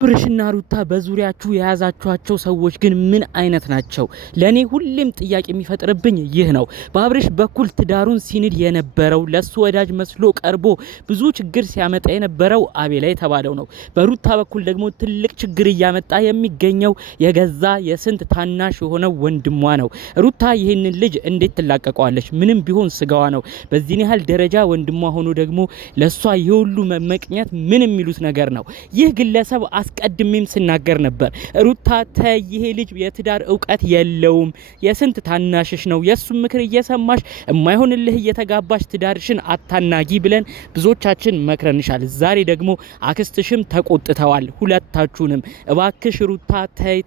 አብርሽና ሩታ በዙሪያችሁ የያዛችኋቸው ሰዎች ግን ምን አይነት ናቸው? ለኔ ሁሌም ጥያቄ የሚፈጥርብኝ ይህ ነው። በአብርሽ በኩል ትዳሩን ሲንድ የነበረው ለሱ ወዳጅ መስሎ ቀርቦ ብዙ ችግር ሲያመጣ የነበረው አቤላ የተባለው ነው። በሩታ በኩል ደግሞ ትልቅ ችግር እያመጣ የሚገኘው የገዛ የስንት ታናሽ የሆነው ወንድሟ ነው። ሩታ ይህንን ልጅ እንዴት ትላቀቀዋለች? ምንም ቢሆን ስጋዋ ነው። በዚህን ያህል ደረጃ ወንድሟ ሆኖ ደግሞ ለሷ የሁሉ መመቅኘት ምን የሚሉት ነገር ነው? ይህ ግለሰብ አስቀድሜም ስናገር ነበር። ሩታ ይሄ ልጅ የትዳር እውቀት የለውም፣ የስንት ታናሽሽ ነው፣ የሱ ምክር እየሰማሽ የማይሆንልህ እየተጋባሽ ትዳርሽን አታናጊ ብለን ብዙዎቻችን መክረንሻል። ዛሬ ደግሞ አክስትሽም ተቆጥተዋል። ሁለታችሁንም እባክሽ ሩታ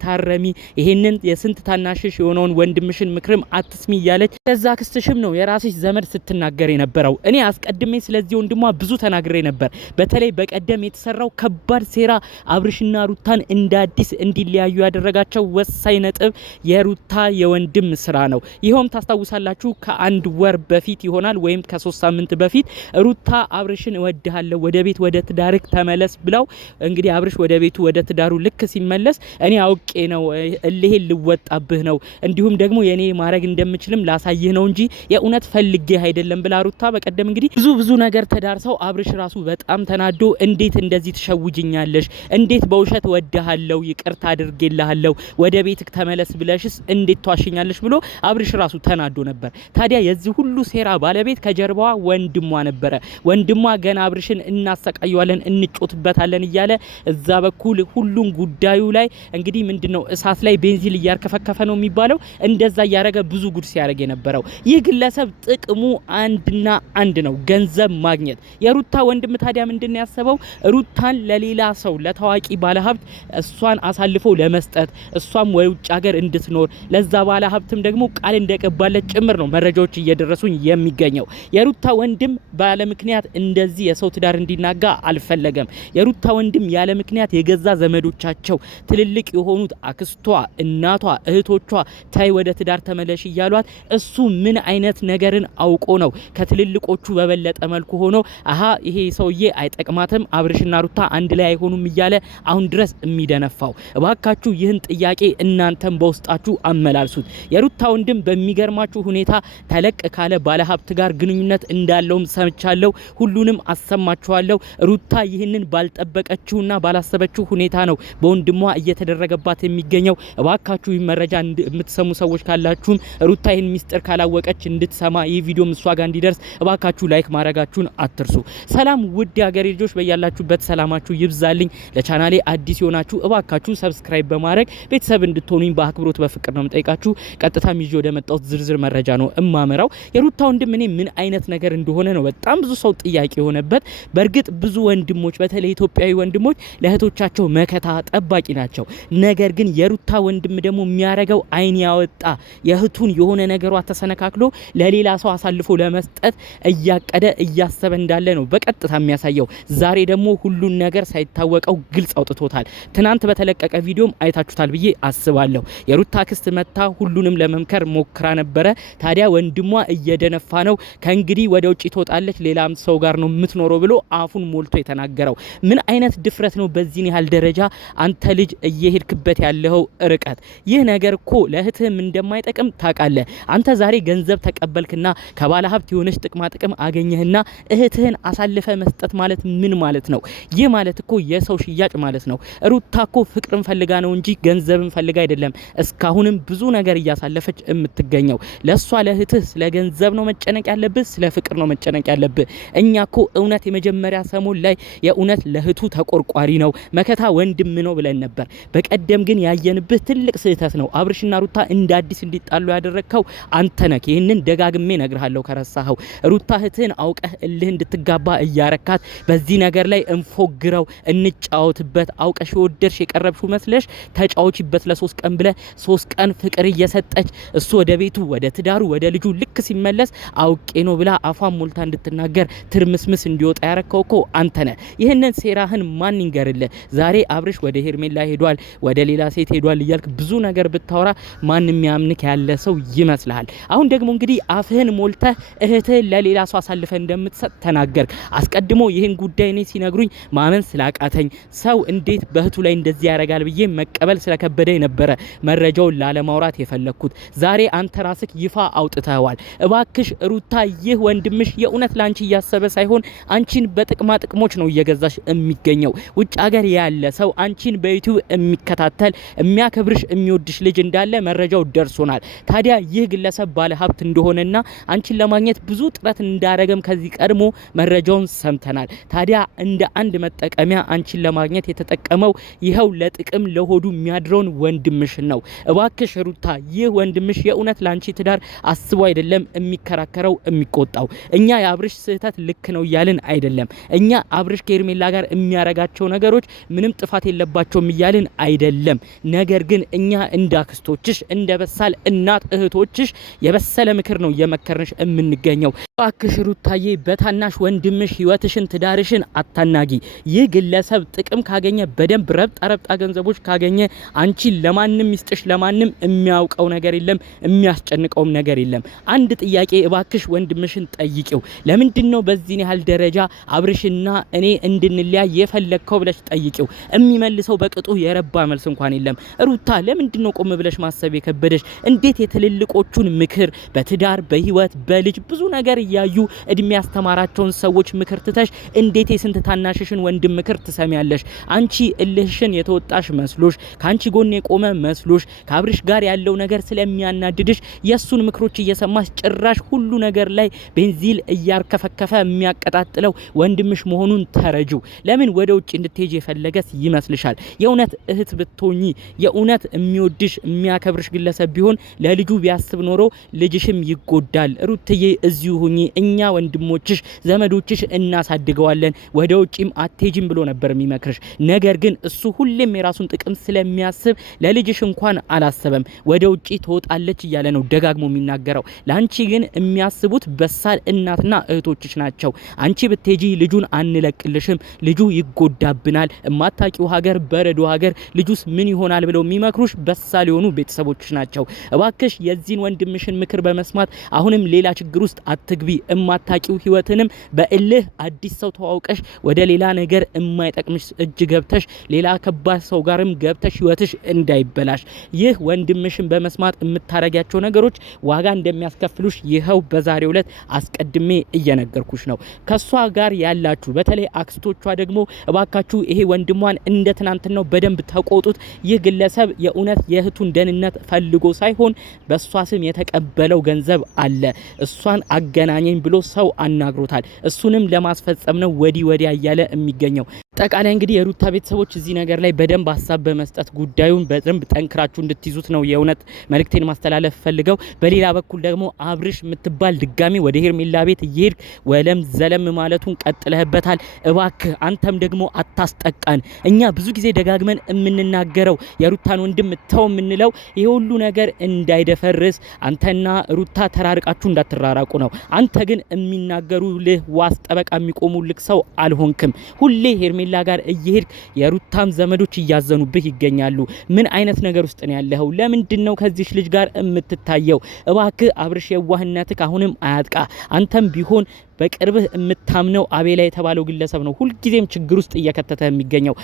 ታረሚ፣ ይሄንን የስንት ታናሽሽ የሆነውን ወንድምሽን ምክርም አትስሚ እያለች ለዛ አክስትሽም ነው የራስሽ ዘመድ ስትናገር የነበረው። እኔ አስቀድሜ ስለዚህ ወንድሟ ብዙ ተናግሬ ነበር። በተለይ በቀደም የተሰራው ከባድ ሴራ አብርሽና ሩታን እንደ አዲስ እንዲለያዩ ያደረጋቸው ወሳኝ ነጥብ የሩታ የወንድም ስራ ነው። ይሄውም ታስታውሳላችሁ ከአንድ ወር በፊት ይሆናል ወይም ከ3 ሳምንት በፊት ሩታ አብርሽን እወድሃለሁ ወደ ቤት ወደ ትዳርክ ተመለስ ብለው እንግዲህ አብርሽ ወደ ቤቱ ወደ ትዳሩ ልክ ሲመለስ እኔ አውቄ ነው እልህ ልወጣብህ ነው እንዲሁም ደግሞ የኔ ማረግ እንደምችልም ላሳይህ ነው እንጂ የኡነት ፈልጌ አይደለም ብላ ሩታ በቀደም እንግዲህ ብዙ ነገር ተዳርሰው አብርሽ ራሱ በጣም ተናዶ እንዴት እንደዚህ ትሸውጅኛለሽ? እንዴት በውሸት ወደሃለው ይቅርታ አድርጌልሃለሁ ወደ ቤትክ ተመለስ ብለሽስ እንዴት ተዋሽኛለሽ ብሎ አብርሽ ራሱ ተናዶ ነበር። ታዲያ የዚህ ሁሉ ሴራ ባለቤት ከጀርባዋ ወንድሟ ነበረ። ወንድሟ ገና አብርሽን እናሰቃየዋለን እንጮትበታለን እያለ እዛ በኩል ሁሉን ጉዳዩ ላይ እንግዲህ ምንድነው እሳት ላይ ቤንዚን እያርከፈከፈ ነው የሚባለው እንደዛ ያረገ ብዙ ጉድ ሲያረግ የነበረው ይህ ግለሰብ ጥቅሙ አንድና አንድ ነው፣ ገንዘብ ማግኘት። የሩታ ወንድም ታዲያ ምንድነው ያሰበው? ሩታን ለሌላ ሰው ለታዋቂ ባለሀብት እሷን አሳልፎ ለመስጠት እሷም ወደ ውጭ ሀገር እንድትኖር ለዛ ባለሀብትም ደግሞ ቃል እንደቀባለት ጭምር ነው መረጃዎች እየደረሱኝ የሚገኘው። የሩታ ወንድም ባለ ምክንያት እንደዚህ የሰው ትዳር እንዲናጋ አልፈለገም። የሩታ ወንድም ያለ ምክንያት የገዛ ዘመዶቻቸው ትልልቅ የሆኑት አክስቷ፣ እናቷ፣ እህቶቿ ታይ ወደ ትዳር ተመለሽ እያሏት እሱ ምን አይነት ነገርን አውቆ ነው ከትልልቆቹ በበለጠ መልኩ ሆኖ አሃ ይሄ ሰውዬ አይጠቅማትም አብርሽና ሩታ አንድ ላይ አይሆኑም እያለ አሁን ድረስ የሚደነፋው? እባካችሁ ይህን ጥያቄ እናንተም በውስጣችሁ አመላልሱት። የሩታ ወንድም በሚገርማችሁ ሁኔታ ተለቅ ካለ ባለሀብት ጋር ግንኙነት እንዳለውም ሰምቻለሁ። ሁሉንም አሰማችኋለሁ። ሩታ ይህንን ባልጠበቀችውና ባላሰበችው ሁኔታ ነው በወንድሟ እየተደረገባት የሚገኘው። እባካችሁ ይህ መረጃ የምትሰሙ ሰዎች ካላችሁም ሩታ ይህን ሚስጥር ካላወቀች እንድትሰማ ይህ ቪዲዮም እሷ ጋር እንዲደርስ እባካችሁ ላይክ ማድረጋችሁን አትርሱ። ሰላም ውድ የሀገሬ ልጆች በያላችሁበት ሰላማችሁ ይብዛልኝ። ለቻናሌ አዲስ የሆናችሁ እባካችሁ ሰብስክራይብ በማድረግ ቤተሰብ እንድትሆኑኝ በአክብሮት በፍቅር ነው የምጠይቃችሁ። ቀጥታ ይዤ ወደ መጣሁት ዝርዝር መረጃ ነው እማመራው። የሩታ ወንድም እኔ ምን አይነት ነገር እንደሆነ ነው በጣም ብዙ ሰው ጥያቄ የሆነበት። በእርግጥ ብዙ ወንድሞች በተለይ ኢትዮጵያዊ ወንድሞች ለእህቶቻቸው መከታ ጠባቂ ናቸው። ነገር ግን የሩታ ወንድም ደግሞ የሚያረገው አይን ያወጣ የእህቱን የሆነ ነገሯ ተሰነካክሎ ለሌላ ሰው አሳልፎ ለመስጠት እያቀደ እያሰበ እንዳለ ነው በቀጥታ የሚያሳየው። ዛሬ ደግሞ ሁሉን ነገር ሳይታወቀው ግልጽ አውጥቶታል። ትናንት በተለቀቀ ቪዲዮም አይታችሁታል ብዬ አስባለሁ። የሩታ ክስት መታ ሁሉንም ለመምከር ሞክራ ነበረ። ታዲያ ወንድሟ እየደነፋ ነው። ከእንግዲህ ወደ ውጪ ትወጣለች ሌላም ሰው ጋር ነው የምትኖረው ብሎ አፉን ሞልቶ የተናገረው። ምን አይነት ድፍረት ነው በዚህን ያህል ደረጃ አንተ ልጅ እየሄድክበት ያለው ርቀት? ይህ ነገር እኮ ለእህትህም እንደማይጠቅም ታውቃለህ። አንተ ዛሬ ገንዘብ ተቀበልክና ከባለ ሀብት የሆነች ጥቅማ ጥቅም አገኘህና እህትህን አሳልፈ መስጠት ማለት ምን ማለት ነው? ይህ ማለት እኮ የሰው ሽያጭ ማለት ነው። ሩታ እኮ ፍቅርን ፈልጋ ነው እንጂ ገንዘብን ፈልጋ አይደለም እስካሁንም ብዙ ነገር እያሳለፈች የምትገኘው። ለሷ ለእህትህ ስለ ገንዘብ ነው መጨነቅ ያለብህ? ስለ ፍቅር ነው መጨነቅ ያለብህ? እኛ እኮ እውነት የመጀመሪያ ሰሞን ላይ የእውነት ለእህቱ ተቆርቋሪ ነው መከታ ወንድም ነው ብለን ነበር። በቀደም ግን ያየንብህ ትልቅ ስህተት ነው። አብርሽና ሩታ እንደ አዲስ እንዲጣሉ ያደረግከው አንተ ነህ። ይህንን ደጋግሜ ነግርሃለሁ ከረሳኸው። ሩታ እህትህን አውቀህ እልህ እንድትጋባ እያረካት በዚህ ነገር ላይ እንፎግረው እንጫወትበት አውቀሽ ወደርሽ የቀረብሽው መስለሽ ተጫውቺበት ለ3 ቀን ብለ 3 ቀን ፍቅር እየሰጠች እሱ ወደ ቤቱ ወደ ትዳሩ ወደ ልጁ ልክ ሲመለስ አውቄ ነው ብላ አፏን ሞልታ እንድትናገር ትርምስምስ እንዲወጣ ያረከው እኮ አንተ ነህ። ይህንን ሴራህን ማን ይንገርልህ? ዛሬ አብርሽ ወደ ሄርሜላ ሄዷል፣ ወደ ሌላ ሴት ሄዷል እያልክ ብዙ ነገር ብታወራ ማንም ያምንክ ያለ ሰው ይመስልሃል? አሁን ደግሞ እንግዲህ አፍህን ሞልተህ እህትህን ለሌላ ሰው አሳልፈህ እንደምትሰጥ ተናገርክ። አስቀድሞ ይህን ጉዳይ እኔ ሲነግሩኝ ማመን ስላቃተኝ ሰው እንዴት በእህቱ ላይ እንደዚህ ያረጋል ብዬ መቀበል ስለከበደኝ ነበረ መረጃውን ላለማውራት የፈለኩት። ዛሬ አንተ ራስህ ይፋ አውጥተዋል። እባክሽ ሩታ ይህ ወንድምሽ የእውነት ላንቺ እያሰበ ሳይሆን አንቺን በጥቅማ ጥቅሞች ነው እየገዛሽ የሚገኘው። ውጭ ሀገር ያለ ሰው አንቺን በዩቲዩብ የሚከታተል የሚያከብርሽ የሚወድሽ ልጅ እንዳለ መረጃው ደርሶናል። ታዲያ ይህ ግለሰብ ባለ ሀብት እንደሆነና አንቺን ለማግኘት ብዙ ጥረት እንዳረገም ከዚህ ቀድሞ መረጃውን ሰምተናል። ታዲያ እንደ አንድ መጠቀሚያ አንቺን ለማግኘት የተጠቀመው ይኸው ለጥቅም ለሆዱ የሚያድረውን ወንድምሽን ነው። እባክሽ ሩታ ይህ ወንድምሽ የእውነት ላንቺ ትዳር አስቦ አይደለም የሚከራከረው የሚቆጣው። እኛ የአብርሽ ስህተት ልክ ነው እያልን አይደለም። እኛ አብርሽ ከሄርሜላ ጋር የሚያረጋቸው ነገሮች ምንም ጥፋት የለባቸውም እያልን አይደለም። ነገር ግን እኛ እንደ አክስቶችሽ እንደ በሳል እናት እህቶችሽ የበሰለ ምክር ነው እየመከርንሽ የምንገኘው። እባክሽ ሩታዬ በታናሽ ወንድምሽ ህይወትሽን ትዳርሽን አታናጊ። ይህ ግለሰብ ጥቅም ካገኘ በደንብ ረብጣ ገንዘቦች ካገኘ አንቺ ለማንም ይስጥሽ፣ ለማንም የሚያውቀው ነገር የለም፣ የሚያስጨንቀውም ነገር የለም። አንድ ጥያቄ እባክሽ ወንድምሽን ጠይቂው። ለምንድነው በዚህ ያህል ደረጃ አብርሽና እኔ እንድንለያይ የፈለከው ብለሽ ጠይቂው። የሚመልሰው በቅጡ የረባ መልስ እንኳን የለም። ሩታ ለምንድነው ቆም ብለሽ ማሰብ የከበደሽ? እንዴት የትልልቆቹን ምክር በትዳር በህይወት በልጅ ብዙ ነገር እያዩ እድሜ ያስተማራቸውን ሰዎች ምክር ትተሽ እንዴት የስንት ታናሽሽን ወንድም ምክር ትሰሚያለሽ? አንቺ እልህሽን የተወጣሽ መስሎሽ ካንቺ ጎን የቆመ መስሎሽ ከአብርሽ ጋር ያለው ነገር ስለሚያናድድሽ የሱን ምክሮች እየሰማሽ ጭራሽ ሁሉ ነገር ላይ ቤንዚል እያርከፈከፈ የሚያቀጣጥለው ወንድምሽ መሆኑን ተረጁ። ለምን ወደ ውጭ እንድትሄጂ የፈለገስ ይመስልሻል? የእውነት እህት ብትሆኚ የእውነት የሚወድሽ የሚያከብርሽ ግለሰብ ቢሆን ለልጁ ቢያስብ ኖሮ ልጅሽም ይጎዳል። ሩትዬ እዚሁ ሁኚ፣ እኛ ወንድሞችሽ ዘመዶችሽ እናሳድገዋለን፣ ወደ ውጭም አትሄጂም ብሎ ነበር የሚመክርሽ። ነገር ግን እሱ ሁሌም የራሱን ጥቅም ስለሚያስብ ለልጅሽ እንኳን አላሰበም። ወደ ውጪ ትወጣለች እያለ ነው ደጋግሞ የሚናገረው። ላንቺ ግን የሚያስቡት በሳል እናትና እህቶችሽ ናቸው። አንቺ ብትሄጂ ልጁን አንለቅልሽም፣ ልጁ ይጎዳብናል፣ እማታቂው ሀገር በረዶ ሀገር ልጁስ ምን ይሆናል ብለው የሚመክሩሽ በሳል የሆኑ ቤተሰቦችሽ ናቸው። እባክሽ የዚህን ወንድምሽን ምክር በመስማት አሁንም ሌላ ችግር ውስጥ አትግቢ። እማታቂው ህይወትንም በእልህ አዲስ ሰው ተዋውቀሽ ወደ ሌላ ነገር የማይጠቅምሽ እጅ ገብተሽ ሌላ ከባድ ሰው ጋርም ገብተሽ ህይወትሽ እንዳይበላሽ። ይህ ወንድምሽን በመስማት የምታረጋቸው ነገሮች ዋጋ እንደሚያስከፍሉሽ ይኸው በዛሬው ዕለት አስቀድሜ እየነገርኩሽ ነው። ከሷ ጋር ያላችሁ በተለይ አክስቶቿ ደግሞ እባካችሁ ይሄ ወንድሟን እንደ ትናንትናው በደንብ ተቆጡት። ይህ ግለሰብ የእውነት የእህቱን ደህንነት ፈልጎ ሳይሆን በሷ ስም የተቀበለው ገንዘብ አለ። እሷን አገናኘኝ ብሎ ሰው አናግሮታል። እሱንም ለማስፈጸም ነው ወዲህ ወዲያ እያለ የሚገኘው። ጠቃላይ እንግዲህ የሩታ ቤተሰቦች እዚህ ነገር ላይ በደንብ ሀሳብ በመስጠት ጉዳዩን በደንብ ጠንክራችሁ እንድትይዙት ነው የእውነት መልእክቴን ማስተላለፍ ፈልገው። በሌላ በኩል ደግሞ አብርሽ የምትባል ድጋሚ ወደ ሄርሜላ ቤት እየሄድክ ወለም ዘለም ማለቱን ቀጥለህበታል። እባክህ አንተም ደግሞ አታስጠቃን። እኛ ብዙ ጊዜ ደጋግመን የምንናገረው የሩታን ወንድም ተው የምንለው ይሄ ሁሉ ነገር እንዳይደፈርስ አንተና ሩታ ተራርቃችሁ እንዳትራራቁ ነው። አንተ ግን የሚናገሩልህ ዋስ ጠበቃ የሚቆሙልህ ሰው አልሆንክም። ሁሌ ሄርሜላ ጋር እየሄድክ የሩታም ዘመዶች እያዘኑብህ ይገኛሉ። ምን አይነት ነገር ውስጥ ነው ያለኸው? ለምንድነው ከዚህ ልጅ ጋር የምትታየው? እባክህ አብርሽ የዋህነትህ አሁንም አያጥቃ። አንተም ቢሆን በቅርብህ የምታምነው አቤላ የተባለው ግለሰብ ነው ሁልጊዜም ችግር ውስጥ እየከተተ የሚገኘው።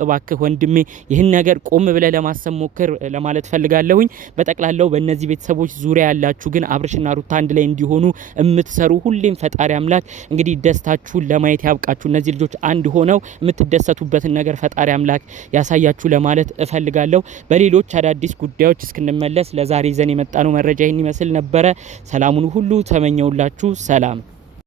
እባክህ ወንድሜ ይህን ነገር ቆም ብለህ ለማሰብ ሞክር ለማለት ፈልጋለሁኝ። በጠቅላላው በእነዚህ ቤተሰቦች ዙሪያ ያላችሁ ግን አብርሽና ሩታ አንድ ላይ እንዲሆኑ የምትሰሩ ሁሌም ፈጣሪ አምላክ እንግዲህ ደስታችሁን ለማየት ያብቃችሁ። እነዚህ ልጆች አንድ ሆነው የምትደሰቱበትን ነገር ፈጣሪ አምላክ ያሳያችሁ ለማለት እፈልጋለሁ። በሌሎች አዳዲስ ጉዳዮች እስክንመለስ ለዛሬ ይዘን የመጣነው መረጃ ይህን ይመስል ነበረ። ሰላሙን ሁሉ ተመኘውላችሁ። ሰላም